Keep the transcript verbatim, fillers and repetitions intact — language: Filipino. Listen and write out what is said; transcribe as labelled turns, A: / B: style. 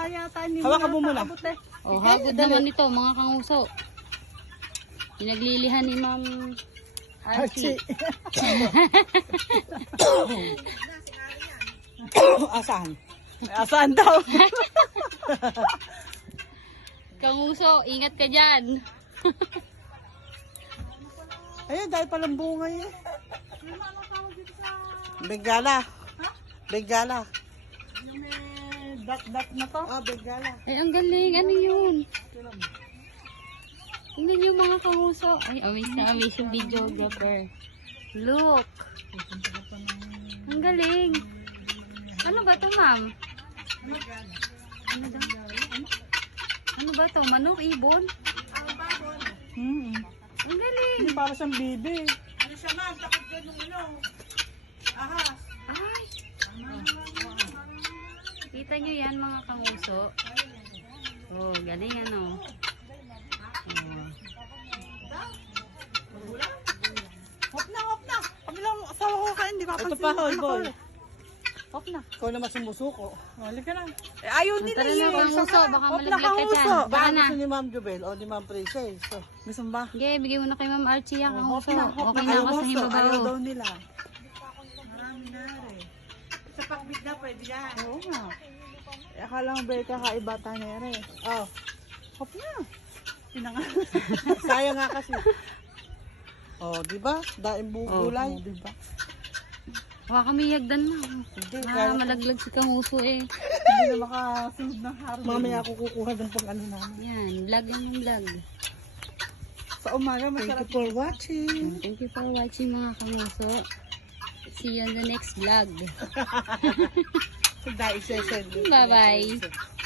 A: yata hindi
B: Hawakan mo muna.
A: nakakaabot eh.
C: Oh, hagod naman ito, mga kanguso. Pinaglilihan ni Ma'am Archie.
B: Asahan? Asahan daw?
C: Kanguso, ingat ka dyan.
B: Ayun, dahil palang bunga yun. Bengala. Bengala.
A: Yung may dot-dot na to.
B: Ah, Bengala.
C: Ay, ang galing. Ano yun? Tingnan yung mga kanguso. Ay, amaze na amaze yung videographer. Look. Ang galing. Ano ba ito, ma'am? Ano daw? Ano ba ito? Manok, ibon?
B: Hmm.
C: Ang galing.
B: Hindi para siyang bibi.
A: Ano siya ma'am? Takot ka nung ano. Ahas.
C: Ay. Kita nyo yan, mga kanguso. Oh, galing ano. Oh.
A: Hop na, hop na. Kami lang asawa ko kain. Hindi makapansin.
B: Ito pa,
A: yung
B: hold
A: anak ko
B: ball.
A: eh. Hop na.
B: Ikaw naman sumusuko.
A: Halika na. Eh, ayaw
C: Oh,
A: nila
C: tara na, kanguso. Baka
A: Hop na,
C: malaglag ka dyan.
A: kanguso.
C: Baka
B: Baka
C: na.
B: gusto ni Ma'am Jubel o ni Ma'am Princess. So,
A: Gusto mo ba?
C: Okay, bigay mo na kay Ma'am Archie yan,
A: Hop
C: kanguso.
A: na, hop
C: Okay
A: na.
C: na
B: ayaw
C: ako sa
B: gusto, ayaw
C: himabao.
B: daw nila.
A: Marami na rin. Sa pakbit na pwede yan.
B: Oo nga. Eh, akala mo ba kakaiba tayo na rin. Oh.
A: Hop na. Pinanga.
B: Sayang nga kasi. Oh, di ba? Daing bugulay.
C: Oh, diba? Baka kami hagdan na.
B: Hindi,
C: Ah,
B: kaya
C: malaglag si kanguso eh.
A: Hindi na makasunod ng harvest.
B: mamaya ako kukuha ng pang ano namin.
C: Yan, vlog yan yung vlog.
A: Sa umaga
B: Thank
A: masarap.
B: you for watching.
C: Thank you for watching, mga kanguso. See you on the next vlog.
B: Dahil isa-send.
C: Bye-bye.